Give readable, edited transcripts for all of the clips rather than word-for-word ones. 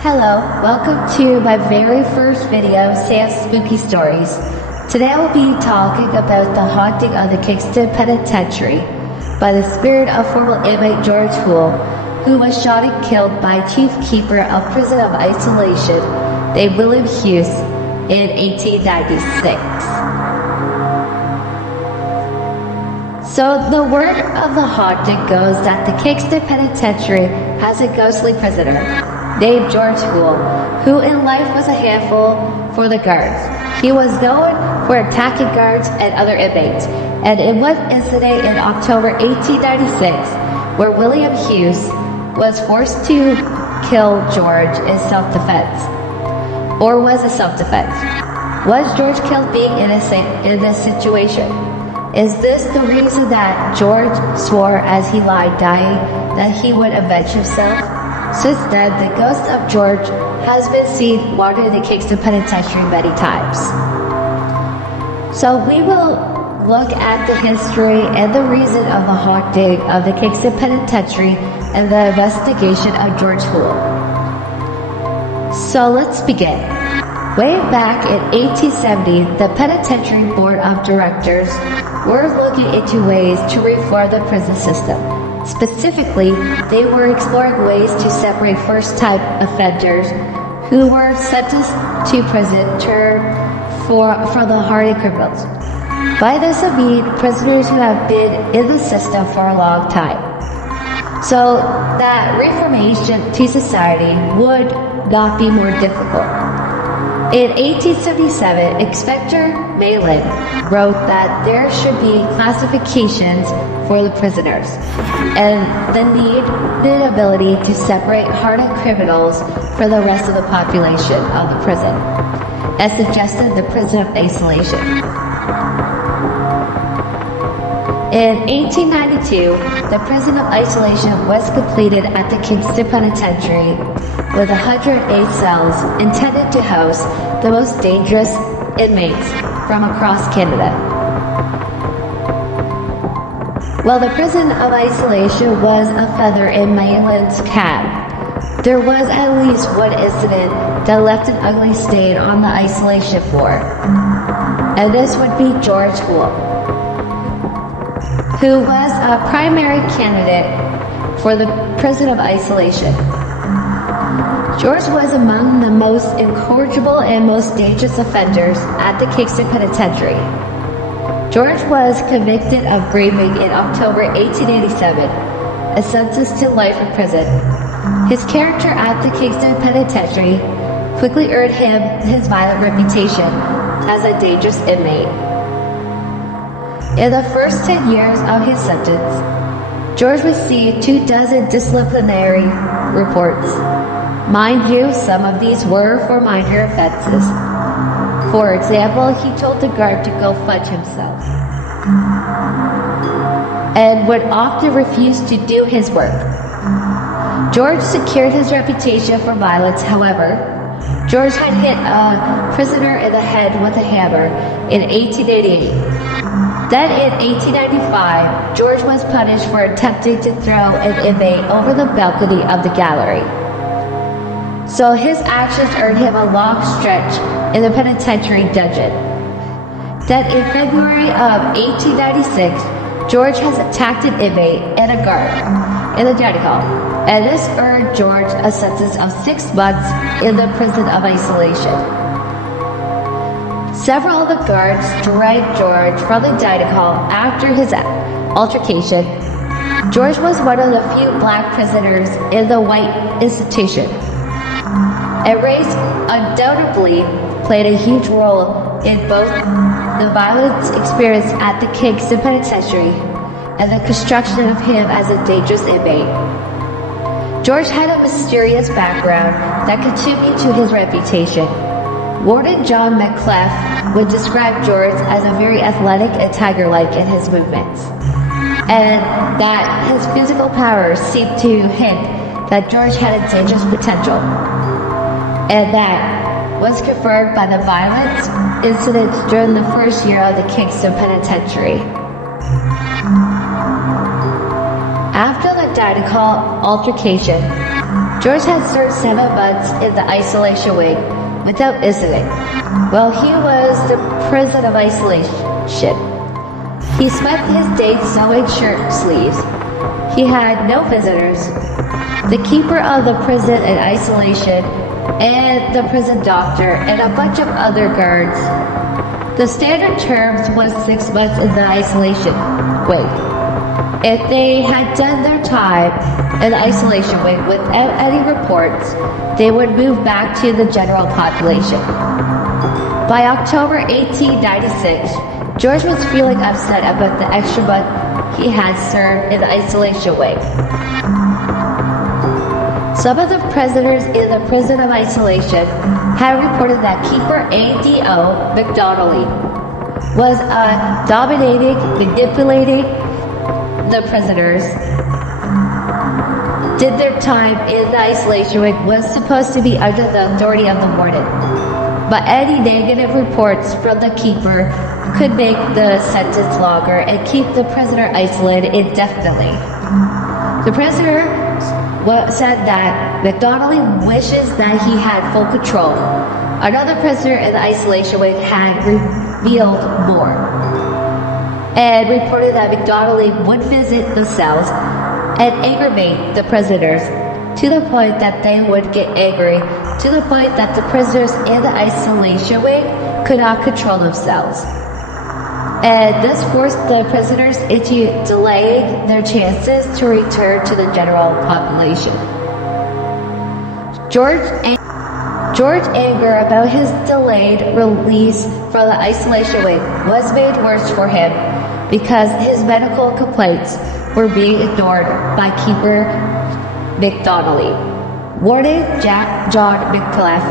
Hello, welcome to my very first video, Sam's Spooky Stories. Today I will be talking about the haunting of the Kingston Penitentiary by the spirit of former inmate George Hewell, who was shot and killed by Chief Keeper of Prison of Isolation named William Hughes in 1896. So the word of the haunting goes that the Kingston Penitentiary has a ghostly prisoner named George Hewell, who in life was a handful for the guards. He was known for attacking guards and other inmates, and in one incident in October 1896, where William Hughes was forced to kill George in self-defense, or was it self-defense? Was George killed being innocent in this situation? Is this the reason that George swore as he lied dying that he would avenge himself? Since then, the ghost of George has been seen wandering the Kingston Penitentiary many times. So we will look at the history and the reason of the haunting of the Kingston Penitentiary and the investigation of George Hewell. So let's begin. Way back in 1870, the Penitentiary Board of Directors were looking into ways to reform the prison system. Specifically, they were exploring ways to separate first-time offenders who were sentenced to prison term from the hardened criminals. By this I mean prisoners who have been in the system for a long time. So that reformation to society would not be more difficult. In 1877, Inspector Malin wrote that there should be classifications for the prisoners, and the ability to separate hardened criminals from the rest of the population of the prison, as suggested the prison of isolation. In 1892, the prison of isolation was completed at the Kingston Penitentiary with 108 cells intended to house the most dangerous inmates from across Canada. While the prison of isolation was a feather in Malin's cap, there was at least one incident that left an ugly stain on the isolation floor, and this would be George Hewell, who was a primary candidate for the prison of isolation. George was among the most incorrigible and most dangerous offenders at the Kingston Penitentiary. George was convicted of grieving in October 1887 and sentenced to life in prison. His character at the Kingston Penitentiary quickly earned him his violent reputation as a dangerous inmate. In the first 10 years of his sentence, George received 24 disciplinary reports. Mind you, some of these were for minor offenses. For example, he told the guard to go fudge himself, and would often refuse to do his work. George secured his reputation for violence, however. George had hit a prisoner in the head with a hammer in 1888. Then in 1895, George was punished for attempting to throw an inmate over the balcony of the gallery. So his actions earned him a long stretch in the penitentiary dungeon. Then in February of 1896, George has attacked an inmate and a guard in the dining hall, and this earned George a sentence of 6 months in the prison of isolation. Several of the guards dragged George from the dining hall after his altercation. George was one of the few black prisoners in the white institution, and race undoubtedly played a huge role in both the violence experienced at the Kingston Penitentiary and the construction of him as a dangerous inmate. George had a mysterious background that contributed to his reputation. Warden John McClellan would describe George as a very athletic and tiger-like in his movements, and that his physical powers seemed to hint that George had a dangerous potential, and that was confirmed by the violent incidents during the first year of the Kingston Penitentiary. After the dining hall altercation, George had served 7 months in the isolation wing without incident. While he was the prison of isolation, he spent his days sewing shirt sleeves. He had no visitors. The keeper of the prison in isolation and the prison doctor and a bunch of other guards. The standard terms was 6 months in the isolation wing. If they had done their time in the isolation wing without any reports, they would move back to the general population. By October 1896, George was feeling upset about the extra month he had served in the isolation wing. Some of the prisoners in the prison of isolation had reported that keeper A.D.O. McDonnelly was dominating, manipulating the prisoners. Did their time in the isolation wing was supposed to be under the authority of the warden, but any negative reports from the keeper could make the sentence longer and keep the prisoner isolated indefinitely. The prisoner said that McDonnelly wishes that he had full control. Another prisoner in the isolation wing had revealed more and reported that McDonnelly would visit the cells and aggravate the prisoners to the point that they would get angry, to the point that the prisoners in the isolation wing could not control themselves. And this forced the prisoners into delaying their chances to return to the general population. George's anger about his delayed release from the isolation wing was made worse for him because his medical complaints were being ignored by Keeper McDonnelly, Warden John McClellan,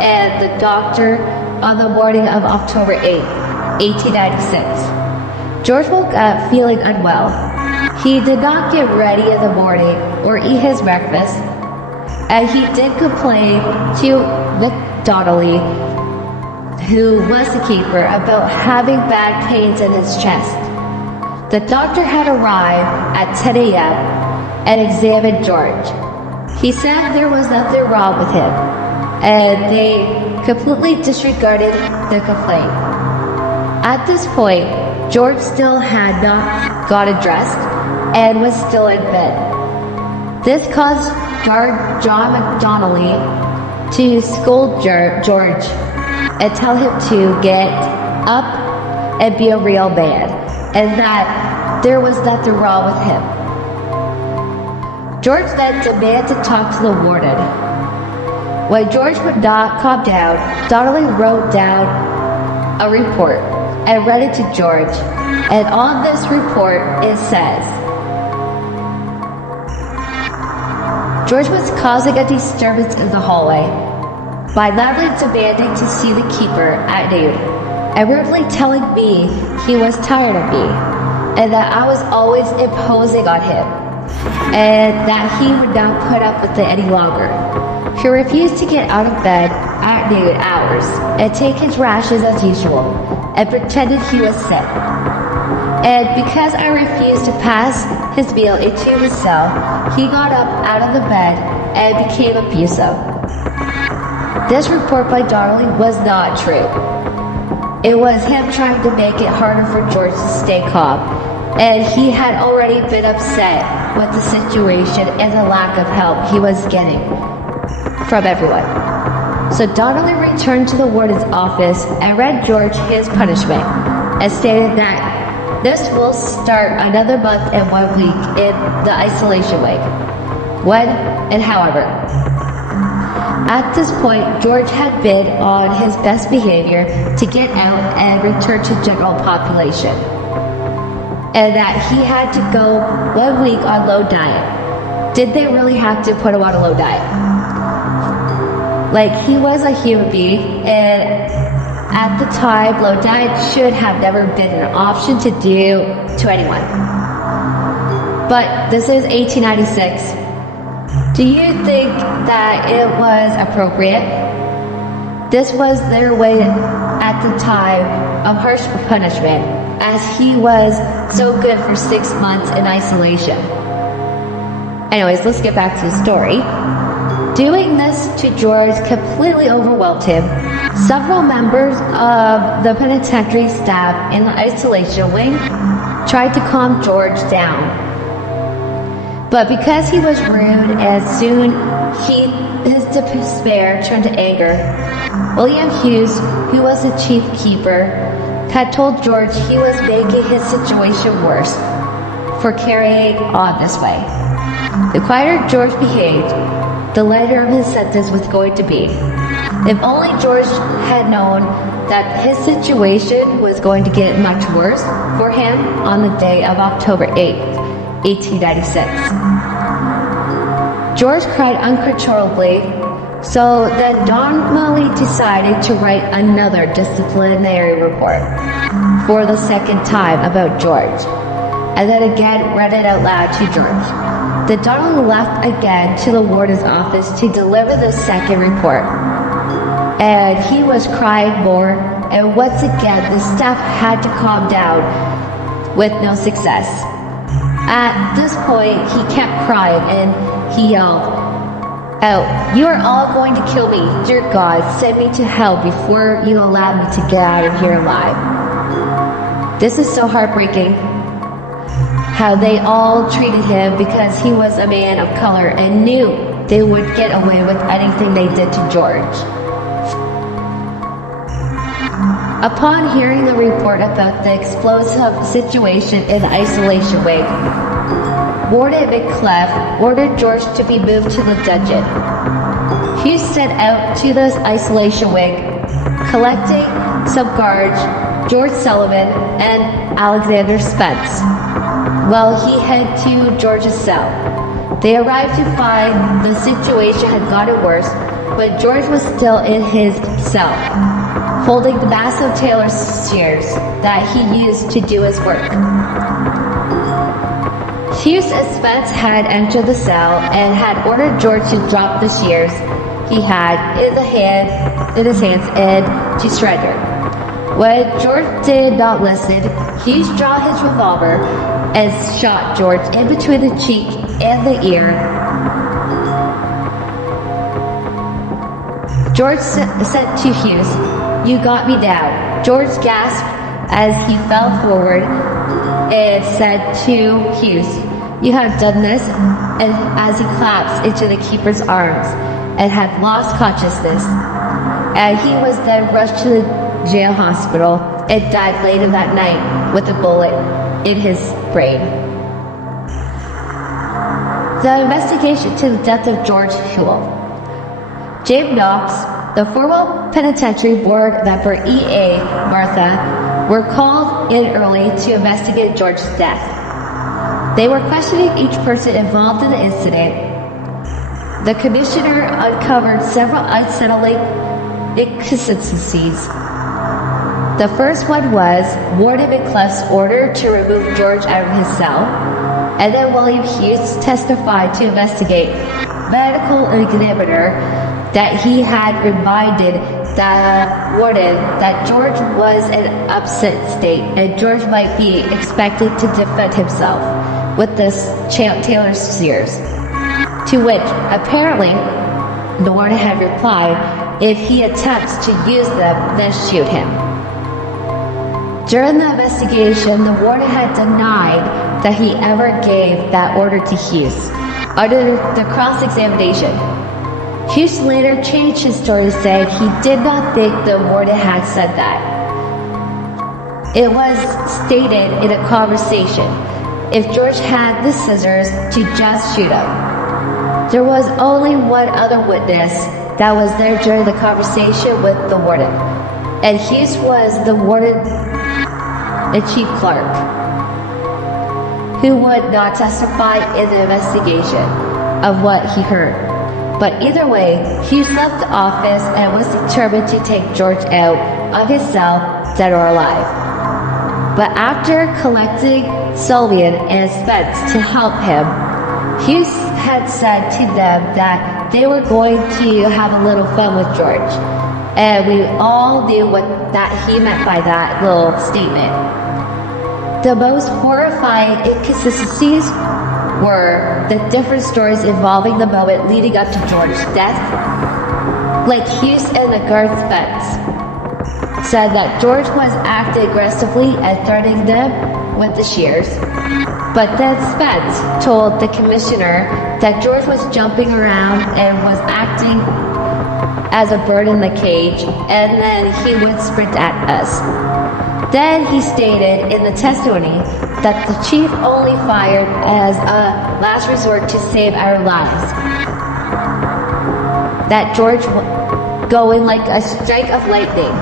and the doctor on the morning of October 8, 1896. George woke up feeling unwell. He did not get ready in the morning or eat his breakfast, and he did complain to McDonnelly, who was the keeper, about having bad pains in his chest. The doctor had arrived at 10 a.m. and examined George. He said there was nothing wrong with him, and they completely disregarded the complaint. At this point, George still had not gotten dressed and was still in bed. This caused guard John McDonnelly to scold George and tell him to get up and be a real man, and that there was nothing wrong with him. George then demanded to talk to the warden. When George would not calm down, Donnelly wrote down a report and read it to George. And on this report it says, George was causing a disturbance in the hallway by loudly demanding to see the keeper at noon and rudely telling me he was tired of me and that I was always imposing on him and that he would not put up with it any longer. He refused to get out of bed at noon hours and take his rations as usual and pretended he was sick. And because I refused to pass his meal into his cell, he got up out of the bed and became abusive. This report by Donnelly was not true. It was him trying to make it harder for George to stay calm, and he had already been upset with the situation and the lack of help he was getting from everyone. So Donnelly returned to the warden's office and read George his punishment and stated that this will start another month and 1 week in the isolation wing. When and however. At this point, George had been on his best behavior to get out and return to general population, and that he had to go 1 week on low diet. Did they really have to put him on a low diet? Like, he was a human being, and at the time, low diet should have never been an option to do to anyone. But this is 1896. Do you think that it was appropriate? This was their way at the time of harsh punishment, as he was so good for 6 months in isolation. Anyways, let's get back to the story. Doing this to George completely overwhelmed him. Several members of the penitentiary staff in the isolation wing tried to calm George down. But because he was rude and soon his despair turned to anger, William Hughes, who was the chief keeper, had told George he was making his situation worse for carrying on this way. The quieter George behaved, the lighter his sentence was going to be. If only George had known that his situation was going to get much worse for him on the day of October 8th, 1896. George cried uncontrollably, so then Donnelly decided to write another disciplinary report for the second time about George, and then again read it out loud to George. The Donnelly left again to the warden's office to deliver the second report, and he was crying more, and once again the staff had to calm down with no success. At this point, he kept crying and he yelled out, "You are all going to kill me. Dear God, send me to hell before you allow me to get out of here alive." This is so heartbreaking, how they all treated him because he was a man of color and knew they would get away with anything they did to George. Upon hearing the report about the explosive situation in the isolation wing, Warden McClellan ordered George to be moved to the dungeon. He sent out to the isolation wing, collecting some guards, George Sullivan and Alexander Spence, while he headed to George's cell. They arrived to find the situation had gotten worse, but George was still in his cell, holding the massive tailor's shears that he used to do his work. Hughes and Spence had entered the cell and had ordered George to drop the shears he had in his hands and to surrender. When George did not listen, Hughes drew his revolver and shot George in between the cheek and the ear. George said to Hughes, "You got me down." George gasped as he fell forward and said to Hughes, "You have done this," and as he collapsed into the keeper's arms and had lost consciousness. And he was then rushed to the jail hospital and died later that night with a bullet in his brain. The investigation to the death of George Hewell. James Knox, the former penitentiary board member E.A. Martha, were called in early to investigate George's death. They were questioning each person involved in the incident. The commissioner uncovered several unsettling inconsistencies. The first one was Warden McClellan's order to remove George out of his cell, and then William Hughes testified to investigate medical examiner that he had reminded the warden that George was in an upset state and George might be expected to defend himself with this tailor's shears, to which apparently the warden had replied, "If he attempts to use them, then shoot him." During the investigation, the warden had denied that he ever gave that order to Hughes. Under the cross-examination, Hughes later changed his story, saying he did not think the warden had said that. It was stated in a conversation if George had the scissors to just shoot him. There was only one other witness that was there during the conversation with the warden, and Hughes was the warden and chief clerk, who would not testify in the investigation of what he heard. But either way, Hughes left the office and was determined to take George out of his cell, dead or alive. But after collecting Sullivan and Spence to help him, Hughes had said to them that they were going to have a little fun with George. And we all knew what that he meant by that little statement. The most horrifying inconsistencies were the different stories involving the moment leading up to George's death. Blake Hughes and the guard Spence said that George was acting aggressively and threatening them with the shears. But then Spence told the commissioner that George was jumping around and was acting as a bird in the cage, and then he would sprint at us. Then he stated in the testimony that the chief only fired as a last resort to save our lives. That George would go in like a strike of lightning,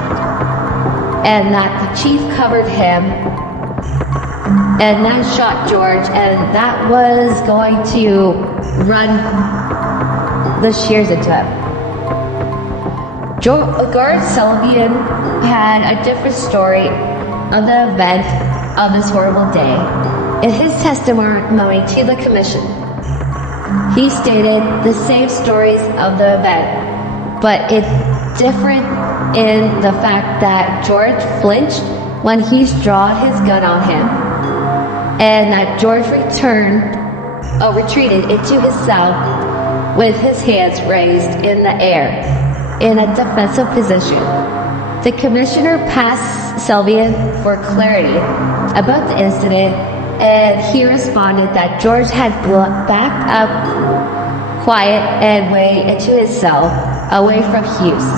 and that the chief covered him and then shot George, and that was going to run the shears into him. Guard Sullivan had a different story of the event of this horrible day. In his testimony to the commission, he stated the same stories of the event, but it's different in the fact that George flinched when he drawed his gun on him, and that George retreated into his cell with his hands raised in the air in a defensive position. The commissioner passed Sullivan for clarity about the incident, and he responded that George had backed up quiet and way into his cell away from Hughes,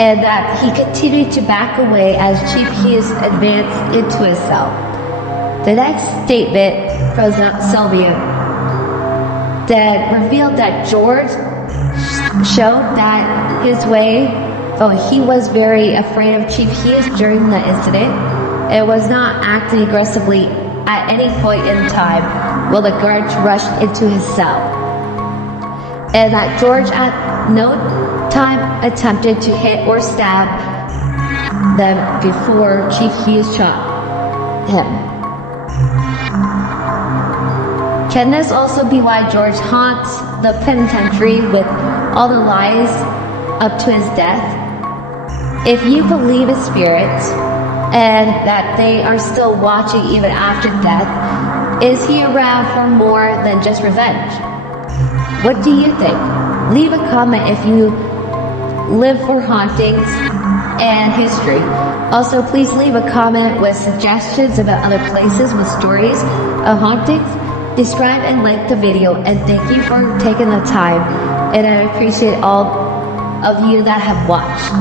and that he continued to back away as Chief Hughes advanced into his cell. The next statement from Sullivan that revealed that George showed that he was very afraid of Chief Hughes during the incident and was not acting aggressively at any point in time while the guards rushed into his cell, and that George at no time attempted to hit or stab them before Chief Hughes shot him. Can this also be why George haunts the penitentiary with all the lies up to his death? If you believe in spirits and that they are still watching even after death, is he around for more than just revenge? What do you think? Leave a comment if you live for hauntings and history. Also, please leave a comment with suggestions about other places with stories of hauntings. Describe and like the video, and thank you for taking the time, and I appreciate all of you that have watched.